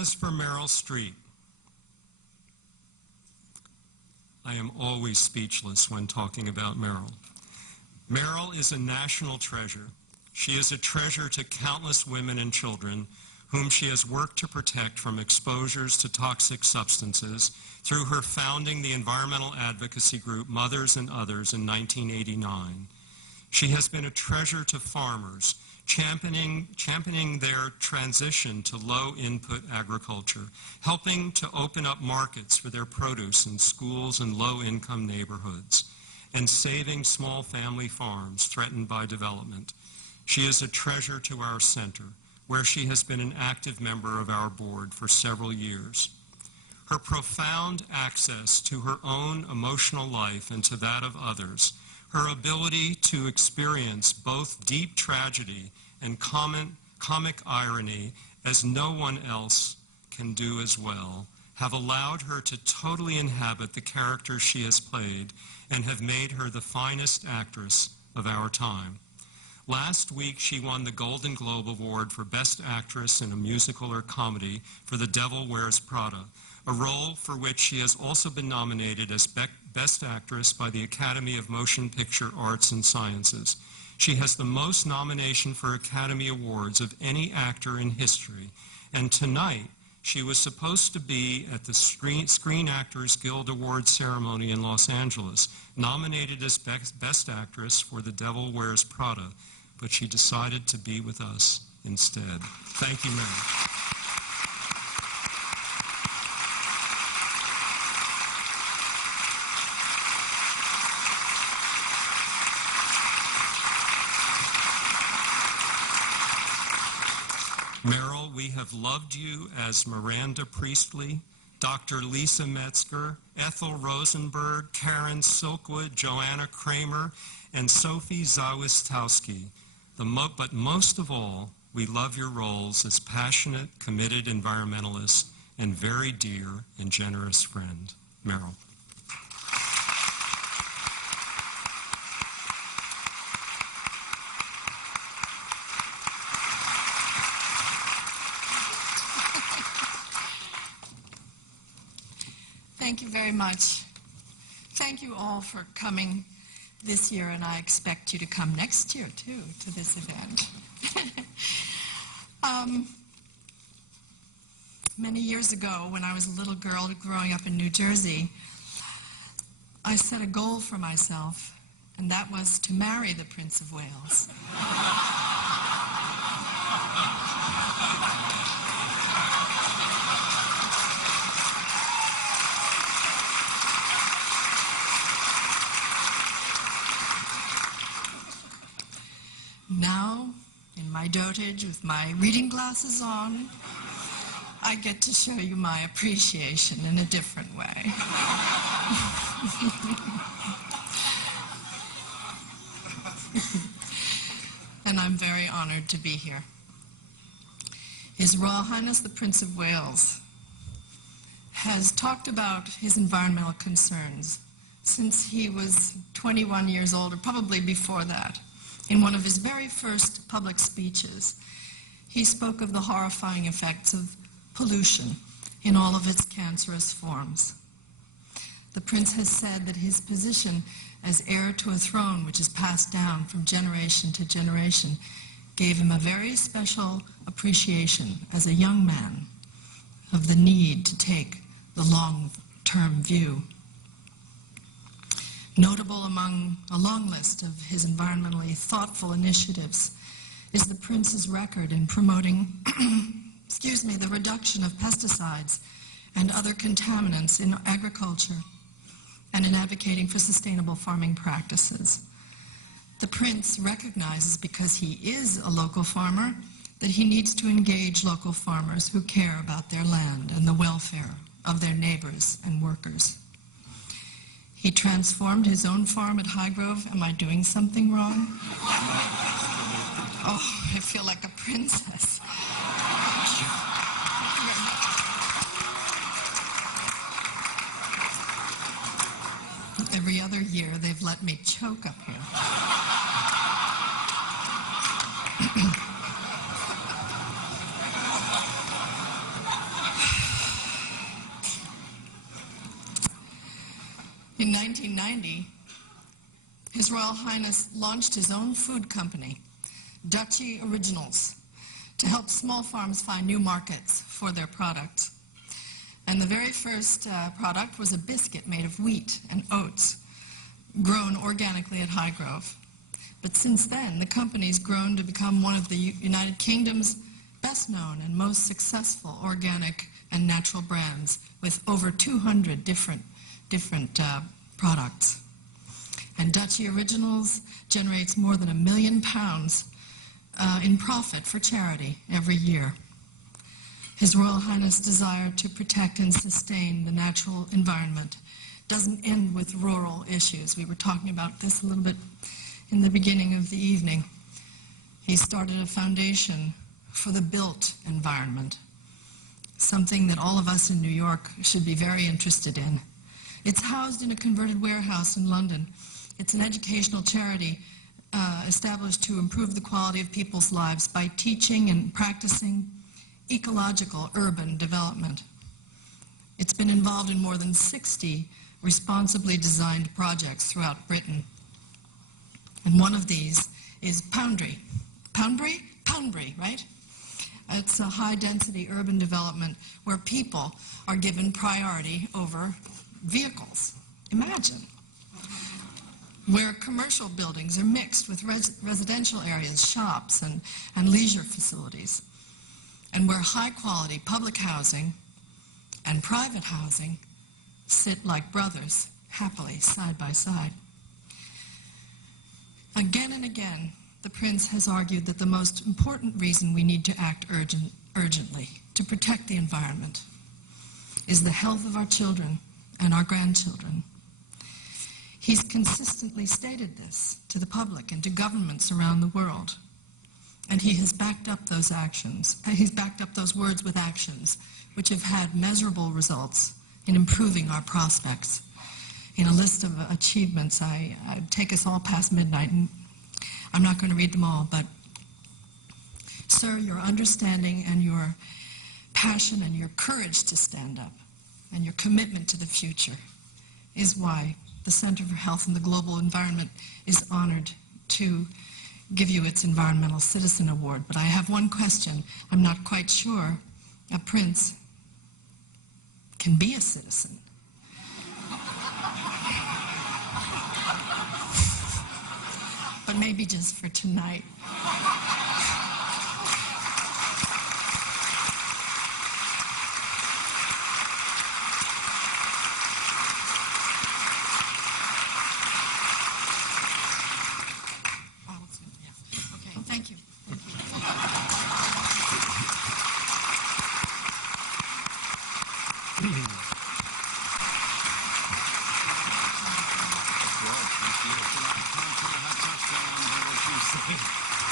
As for Meryl Streep, I am always speechless when talking about Meryl. Meryl is a national treasure. She is a treasure to countless women and children whom she has worked to protect from exposures to toxic substances through her founding the environmental advocacy group Mothers and Others in 1989. She has been a treasure to farmers, championing their transition to low-input agriculture, helping to open up markets for their produce in schools and low-income neighborhoods, and saving small family farms threatened by development. She is a treasure to our center, where she has been an active member of our board for several years. Her profound access to her own emotional life and to that of others, her ability to experience both deep tragedy and comic irony as no one else can do as well, have allowed her to totally inhabit the characters she has played and have made her the finest actress of our time. Last week, she won the Golden Globe Award for Best Actress in a Musical or Comedy for The Devil Wears Prada, a role for which she has also been nominated as Best Actress by the Academy of Motion Picture Arts and Sciences. She has the most nomination for Academy Awards of any actor in history, and tonight she was supposed to be at the Screen Actors Guild Awards ceremony in Los Angeles, nominated as Best Actress for The Devil Wears Prada, but she decided to be with us instead. Thank you, Meryl. Meryl, we have loved you as Miranda Priestley, Dr. Lisa Metzger, Ethel Rosenberg, Karen Silkwood, Joanna Kramer, and Sophie Zawistowski. But most of all, we love your roles as passionate, committed environmentalist and very dear and generous friend. Meryl. Thank you very much. Thank you all for coming this year, and I expect you to come next year, too, to this event. Many years ago, when I was a little girl growing up in New Jersey, I set a goal for myself, and that was to marry the Prince of Wales. Now, in my dotage with my reading glasses on, I get to show you my appreciation in a different way. And I'm very honored to be here. His Royal Highness the Prince of Wales has talked about his environmental concerns since he was 21 years old, or probably before that. In one of his very first public speeches, he spoke of the horrifying effects of pollution in all of its cancerous forms. The Prince has said that his position as heir to a throne which is passed down from generation to generation gave him a very special appreciation as a young man of the need to take the long-term view. Notable among a long list of his environmentally thoughtful initiatives is the Prince's record in promoting the reduction of pesticides and other contaminants in agriculture and in advocating for sustainable farming practices. The Prince recognizes, because he is a local farmer, that he needs to engage local farmers who care about their land and the welfare of their neighbors and workers. He transformed his own farm at Highgrove. Am I doing something wrong? Oh, I feel like a princess. Every other year, they've let me choke up here. In 1990, His Royal Highness launched his own food company, Duchy Originals, to help small farms find new markets for their products. And the very first product was a biscuit made of wheat and oats, grown organically at Highgrove. But since then, the company's grown to become one of the United Kingdom's best-known and most successful organic and natural brands, with over 200 different products. And Duchy Originals generates more than £1 million in profit for charity every year. His Royal Highness' desire to protect and sustain the natural environment doesn't end with rural issues. We were talking about this a little bit in the beginning of the evening. He started a foundation for the built environment, something that all of us in New York should be very interested in. It's housed in a converted warehouse in London. It's an educational charity established to improve the quality of people's lives by teaching and practicing ecological urban development. It's been involved in more than 60 responsibly designed projects throughout Britain. And one of these is Poundry. Poundry, right? It's a high-density urban development where people are given priority over vehicles. Imagine. Where commercial buildings are mixed with residential areas, shops, and leisure facilities. And where high-quality public housing and private housing sit like brothers, happily, side by side. Again and again, the Prince has argued that the most important reason we need to act urgently to protect the environment is the health of our children and our grandchildren. He's consistently stated this to the public and to governments around the world. And he has backed up those actions. He's backed up those words with actions, which have had measurable results in improving our prospects. In a list of achievements, I take us all past midnight, and I'm not going to read them all, but sir, your understanding and your passion and your courage to stand up and your commitment to the future is why the Center for Health and the Global Environment is honored to give you its Environmental Citizen Award. But I have one question. I'm not quite sure a prince can be a citizen. But maybe just for tonight. Thank you.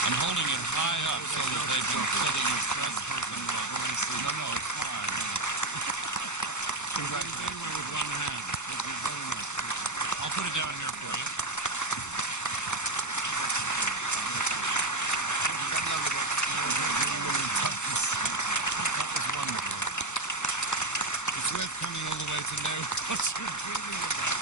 I'm holding it high up so that they can sit in your spokesperson. No, it's fine. Congratulations. With one hand. Thank you very much. I'll put it down here for you. That was wonderful. It's worth coming all the way to know what you're dreaming about.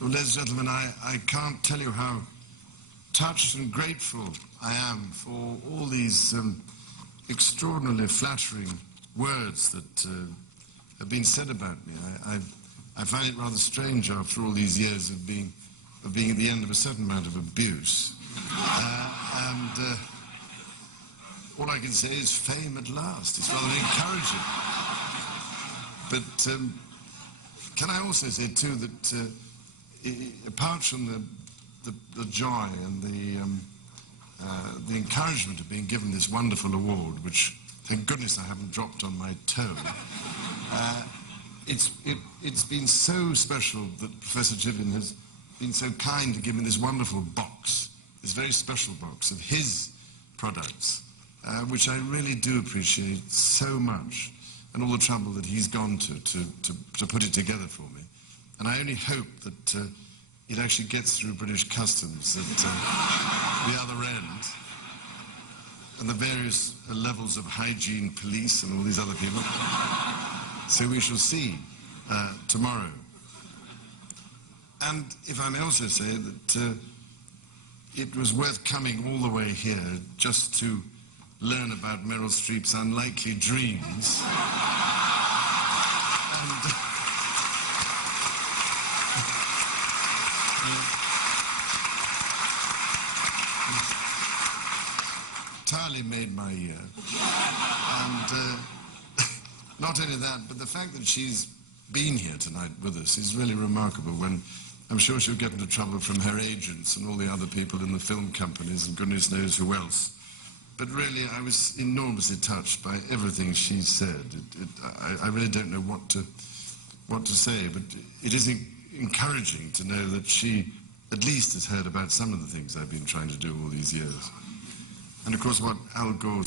Well, ladies and gentlemen, I can't tell you how touched and grateful I am for all these extraordinarily flattering words that have been said about me. I find it rather strange after all these years of being at the end of a certain amount of abuse. And all I can say is fame at last. It's rather encouraging. But can I also say, too, that apart from the joy and the encouragement of being given this wonderful award, which, thank goodness, I haven't dropped on my toe, it's been so special that Professor Jivian has been so kind to give me this wonderful box, this very special box of his products, which I really do appreciate so much, and all the trouble that he's gone to put it together for me. And I only hope that it actually gets through British customs at the other end, and the various levels of hygiene police and all these other people. So we shall see tomorrow. And if I may also say that it was worth coming all the way here just to learn about Meryl Streep's unlikely dreams. Entirely made my year. And not only that, but the fact that she's been here tonight with us is really remarkable, when I'm sure she'll get into trouble from her agents and all the other people in the film companies and goodness knows who else. But really, I was enormously touched by everything she said. I really don't know what to say, but it is encouraging to know that she at least has heard about some of the things I've been trying to do all these years. And of course, what Al Gore